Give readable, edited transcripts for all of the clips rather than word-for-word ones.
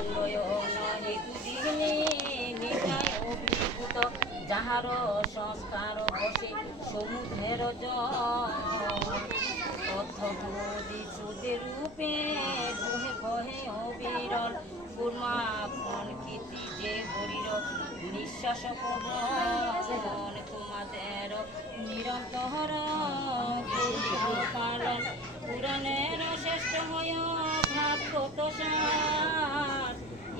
উন্নয়ন হেতু দিনে নিতাই অভিভূত যাহার সংস্কার বসে সমুদ্রের জথি সুদের রূপে বহে বহে অবিরল কুর্মাক্ষণ কীর্তি যে হরির নিঃশ্বাস পবন তোমাদের নিরন্তর পালন পুরাণের শ্রেষ্ঠ হয় ভাগবত সার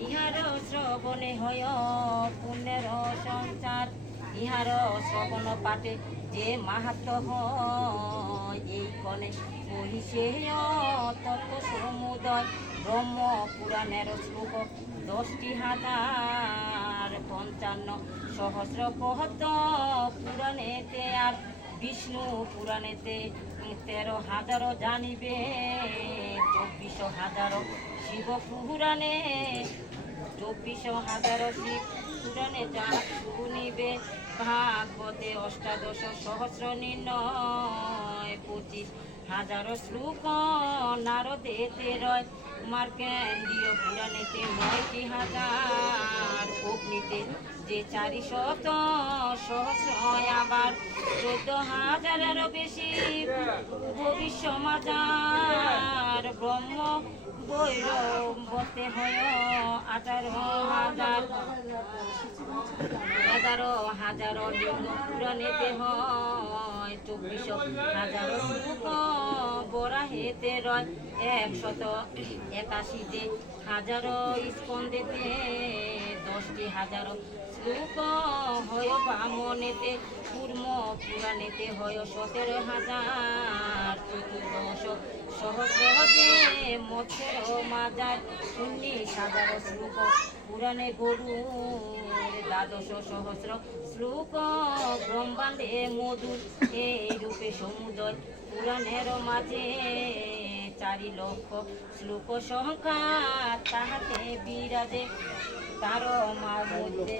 ইহার শ্রবণে হয় পুণ্যের সঞ্চার ইহার শ্রবণ পাঠে যে মাহাত্ম হয় এই কণে বহিষে তত্ত্ব সমুদয় ব্রহ্ম পুরাণের শ্লোক 10,055 সহস্র পহত পুরাণেতে আর বিষ্ণু পুরাণেতে 13,000 জানিবে 24,000 শিব পুরাণে 24,000 শিব পুরাণে যা শুনিবে ভাগবতে 18 সহস্র নির্ণয় 25,000 শ্লোক নারদেতে রয় মার্কেন্ডীয় পুরাণেতে 9,000 অগ্নিতে যে 400 সহস্র আবার 14,000 বেশি ভবিষ্য মাজার ব্রহ্ম বৈরবতে হয় 11,000 লিঙ্গ পুরাণেতে হয় 24,000 শ্লোক বরাহেতে রয় 181 স্কন্দেতে 10,000 শ্লোক হয় বামনেতে কুর্ম পুরাণেতে হয় 17,000 চতুর্দশ সহস্র যে মৎস্যের মাজার 19,000 শ্লোক পুরাণে গরুর 12 সহস্র শ্লোক ব্রহ্মাণ্ডে মধুর এই রূপে সমুদয় পুরাণের মাঝে 4 লক্ষ শ্লোক সংখ্যা তাহাতে বিরাজে তার মার মধ্যে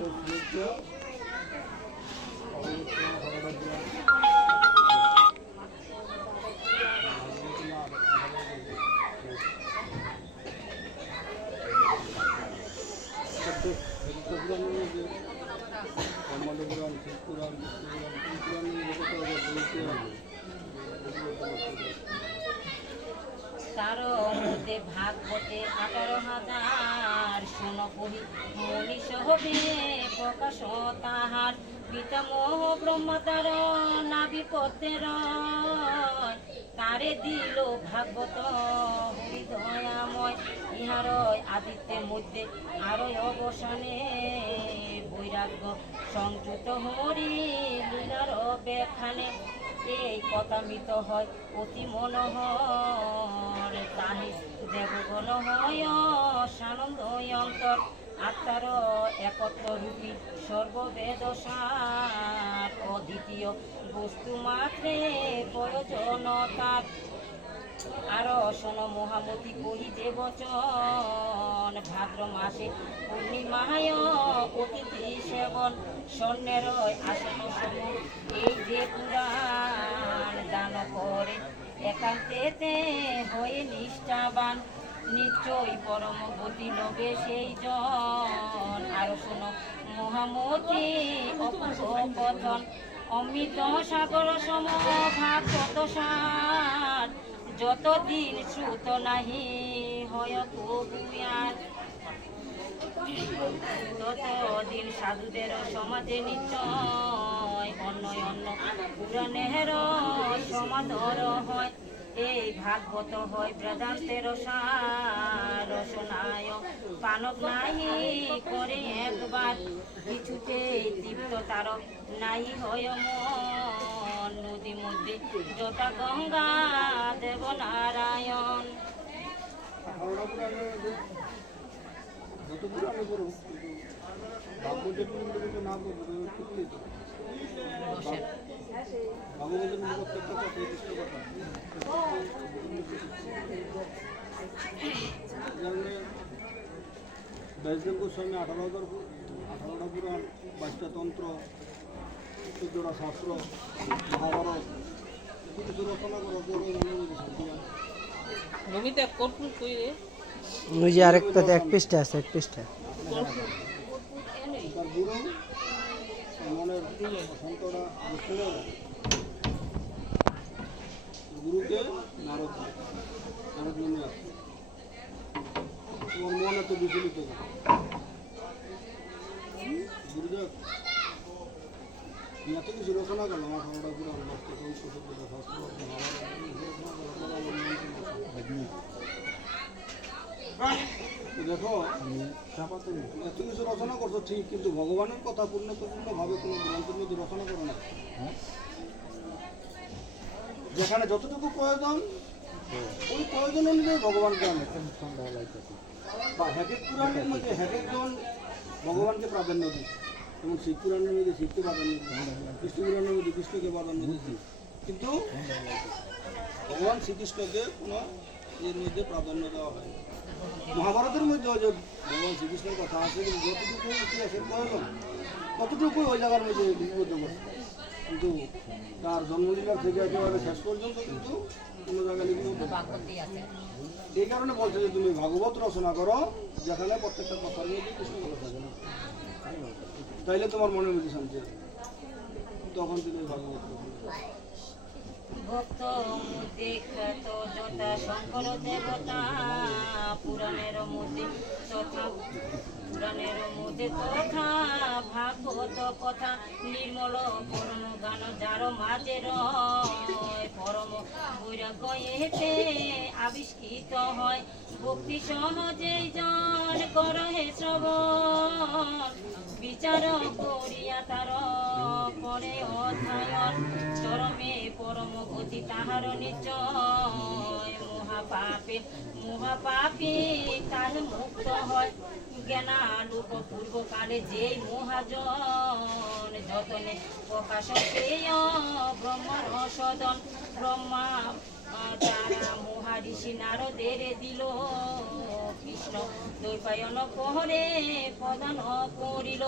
তার মধ্যে ভাগবতে 18,000 সোনপহি মনীষ হবে প্রকাশ তাহার পিতামহ ব্রহ্ম তার নাভিপত্যের তারে দিল ভাগবত হৃদয়াময় ইহার আদিত্যের মধ্যে আরো অবসানে বৈরাগ্য সংযুত হরি লীলার ব্যাখ্যানে এই কথামিত হয় অতি মনোহর তাহে দেবগণ হয় সানন্দ অন্তর আত্মার একত্র রূপী সর্ববেদ সার অদ্বিতীয় বস্তু মাত্রে প্রয়োজনতার আরো শোন মহামতি কহি যে বচন ভাদ্র মাসে পূর্ণিমায় অতিথি সেবন স্বর্ণের আসন সম এই যে পুরাণ দান করে একান্তেতে হয়ে নিষ্ঠাবান নিশ্চয়ই পরম গতি লবে সেই জন আরো শোনো মহামতি অপূর্ব কথন অমৃত সাগর সম ভাগবত সার যতদিন শ্রুত নাহি হয় কবুয়ার ততদিন সাধুদের সমাজে নিশ্চয় অন্য অন্য পুরাণের সমাদর হয় এই ভাগবত হয় বেদান্তের সার রসনায় পানক নাহি করে একবার কিছুতে তৃপ্ত তার নাই হয় মন নদী মধ্যে যথা গঙ্গা দেব নারায়ণ ব্যাসদেব গোস্বামী 18টা পুরাণ 22টা তন্ত্র 14টা শাস্ত্র মহাভারত কিছু রচনা করা নমিতা কোট কই রে ওই যে আরেকটাতে এক পৃষ্ঠা আছে, এক পৃষ্ঠা। তার গুরু মনের সন্তরা বুঝতে পারে গুরুকে নারদ নারদ মনে আসছে তোমার মন এত বিচলিত কেন? গুরুদেব এত কিছু রচনা করলাম 18টা পুরাণ ভক্ত শাস্ত্র দেখো এত কিছু রচনা করছো ঠিক, কিন্তু ভগবানের কথা পূর্ণভাবে কোনো গ্রন্থের মধ্যে রচনা করো না। যেখানে যতটুকু প্রয়োজন ওই প্রয়োজন অনুযায়ী ভগবানকে আনে, বা এক এক পুরাণের মধ্যে এক একজন ভগবানকে প্রাধান্য দিচ্ছে। যেমন শিব পুরাণের মধ্যে শিবকে প্রাধান্য দিচ্ছে, কৃষ্ণ পুরাণের মধ্যে কৃষ্ণকে প্রাধান্য দিচ্ছে, কিন্তু ভগবান শ্রীকৃষ্ণকে কোনো এর মধ্যে প্রাধান্য দেওয়া হয়। মহাভারতের মধ্যে যে ভগবান শ্রীকৃষ্ণের কথা আছে, কিন্তু যতটুকু ইতিহাসের প্রয়োজন ততটুকু ওই জায়গার মধ্যে লিপিবদ্ধ করছে, কিন্তু তার জন্মলীলা থেকে একেবারে শেষ পর্যন্ত কিন্তু কোনো জায়গায় লিপিবদ্ধ। এই কারণে বলছে যে তুমি ভাগবত রচনা করো যেখানে প্রত্যেকটা কথার মধ্যে কৃষ্ণ কথা থাকে না, তাইলে তোমার মনের মধ্যে শান্তি হবে, তখন তুমি ভাগবত রচনা। ভক্ত মুদিখ্যাত যথা শঙ্কর দেবতা পুরাণের মধ্যে তথা ভাগবত কথা নির্মল পরম গান যার মাঝে রয় পরম বৈরাগ্য এতে আবিষ্কৃত হয় ভক্তি সহজেই জন করহে শ্রবণ বিচার করিয়া তার করে অধ্যায়ন চরমে পরম গতি তাহার নিশ্চয় মহাপাপে তার মুক্ত হয় জ্ঞানালোক পূর্বকালে যে মহাজন যতনে প্রকাশ পেয় ব্রহ্মার সদন ব্রহ্মা তারা মহারিষি নারদের দিল কৃষ্ণ দ্বৈপায়ন পরে প্রদান করিল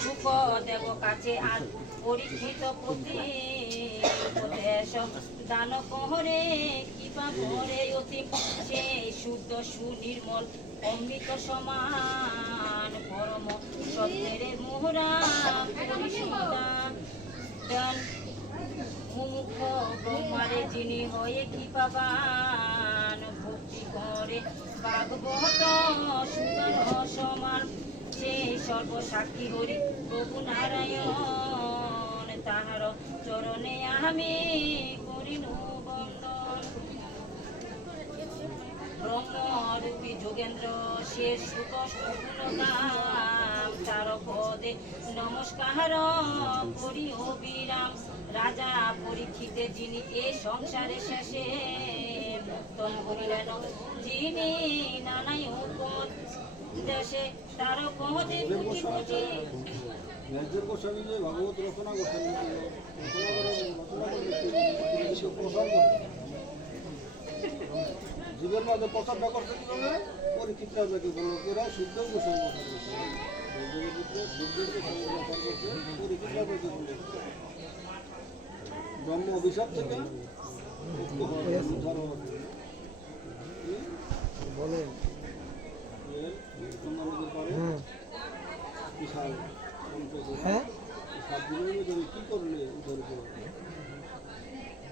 সুখদেব কাছে আর পরীক্ষিত প্রতি উপদেশ দান করে কিবা ভরে অতি সেই শুদ্ধ সুনির্মল অমৃত সমান পরম সত্যের মোহরা পরিশুদান মুখ ব্রহ্মারে যিনি হয়ে কৃপাবান ভক্তি করে ভাগবত সুদান সমান সে সর্বসাক্ষী হরি প্রভু নারায়ণ তাহার চরণে আমি করিনু বন্দন ব্রহ্মরূপী যোগেন্দ্র সে সুখ সুগুণদাম তার পদে নমস্কার করি অবিরাম রাজা পরীক্ষিতে যিনি এ সংসারে শেষে মুক্তন করিলেন যিনি নানাই উপদেশে তার পদে কোটি কোটি ন্যায্য গোস্বামী যে ভাগবত রচনা করছেন, প্রসার করে জীবের মাঝে প্রচারটা করতে কিভাবে পরীক্ষিত রাজাকে বলল এরা শুদ্ধ গোস্বামী পরীক্ষিত রাজাকে বলল ব্রহ্ম অভিশাপ থেকে মুক্ত উদ্ধার হওয়ার বলেন নদীর পারে বিশাল হ্যাঁ 7 দিনের মধ্যে আমি কি করলে উদ্ধার করবো,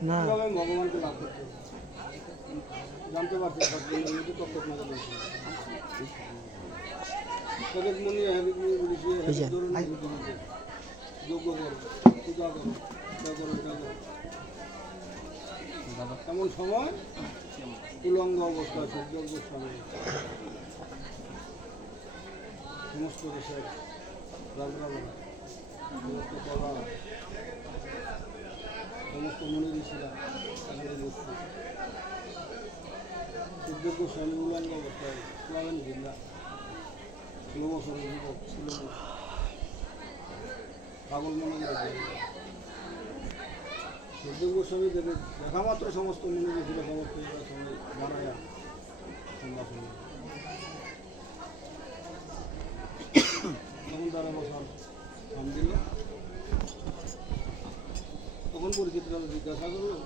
না কিভাবে আমি ভগবানকে লাভ করতে পারবো জানতে পারছি 7 দিনের মধ্যে প্রত্যেক মাঝে বলছি প্রত্যেক মনে বলেছি যোগ্য করো পূজা করো এটা করো এটা করো, এমন সময় উলঙ্গ অবস্থা সূর্য গোস্বামী সমস্ত দেশের রাজরাজা সমস্ত কলা সমস্ত মনে ঋষিরা সূর্য গোস্বামী উলঙ্গ অবস্থায় চুয়াবেন জিল্লা 16 বছরের যুবক ছিল পাগল মনে করে সূর্য গোস্বামী দেখা মাত্র সমস্ত মনে ঋষিরা সমস্ত সঙ্গে মারায়া সন্ধ্যা শুনে তখন তারা বসার নাম দিল, তখন পরিচিতরা জিজ্ঞাসা করলো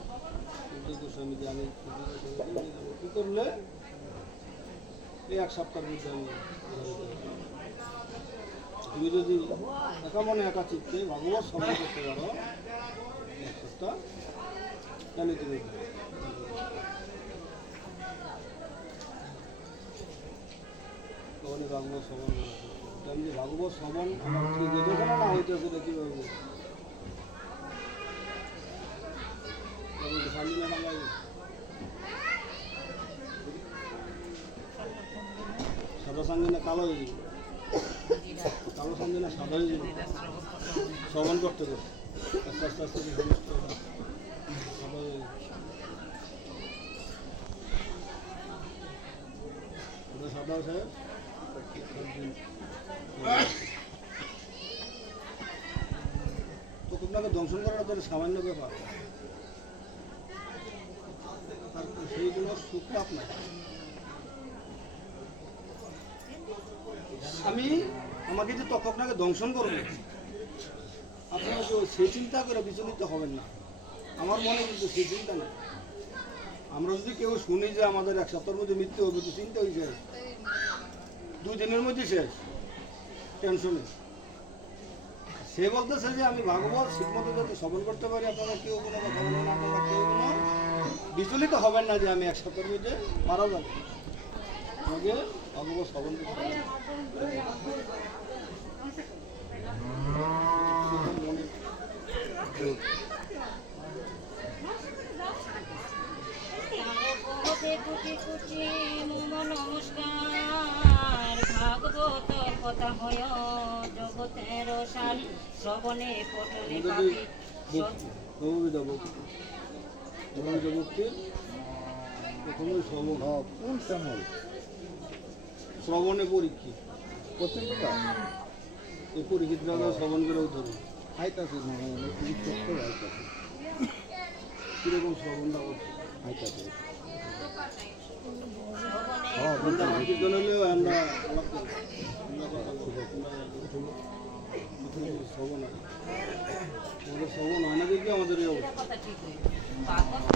সূর্য গোস্বামীকে আমি কী করলে এই এক সপ্তাহের মধ্যে আমি তুমি যদি একা মনে একা চিত্তে ভাগবত শ্রবণ করতে পারো এক সপ্তাহ, তাহলে তুমি তখনই ভাগবত শ্রবণ আমি যে ভাগবত শ্রবণ আমার ঠিক হইতেছে না হইতেছে এটা কীভাবে বলবো? শান্তি না বাংলায় সাদা সঙ্গে না কালো হয়ে যাবে, কালো সঙ্গে না সাদা হয়ে যাবে, শ্রবণ করতে করতে আস্তে আস্তে আস্তে সাদা হয়ে যাবে। সাদা সাহেব তো আপনাকে দংশন করাটা তো সামান্য ব্যাপার, সেইগুলো সুখ আপনার। আমি আমাকে যে তখন আপনাকে দংশন করবে, আপনারা সেই চিন্তা করে বিচলিত হবেন না। আমার মনে কিন্তু সেই চিন্তা নেই। আমরা যদি কেউ শুনি যে আমাদের এক সপ্তাহের মধ্যে মৃত্যু হবে, তো চিন্তা হয়ে শেষ, 2 দিনের মধ্যে শেষ, টেনশনে। সে বলতেছে যে আমি ভাগবত ঠিকমতো যাতে শ্রবণ করতে পারি, আপনারা কেউ কোনো কথা বলবেন না, আপনারা কেউ কোনো বিচলিত হবেন না যে আমি এক সপ্তাহের মধ্যে মারা যাবো। আমাকে ভাগবত শ্রবণ করতে হবে। কোটি কোটি মম নমস্কার, ভাগবত কথা হয় জগতের সার, শ্রবণে পটলে পাখি নববিধা ভক্তি, নববিধা ভক্তির প্রথমে শ্রবণ, কোন শ্যামল শ্রবণে পরীক্ষিত, পত্রিকা এই পরীক্ষিতরা শ্রবণ করেও ধরুন আইতাছে না করতে আইতাছে কীরকম শ্রবণটা করছে। আইতাছে কীর্তন হলেও আমরা আলাপ করি, আমরা কথা বলি, শ্রবণ হয়, আমাদের শ্রবণ হয় না দেখি আমাদের এই অবস্থা। কথা ঠিক হইবে।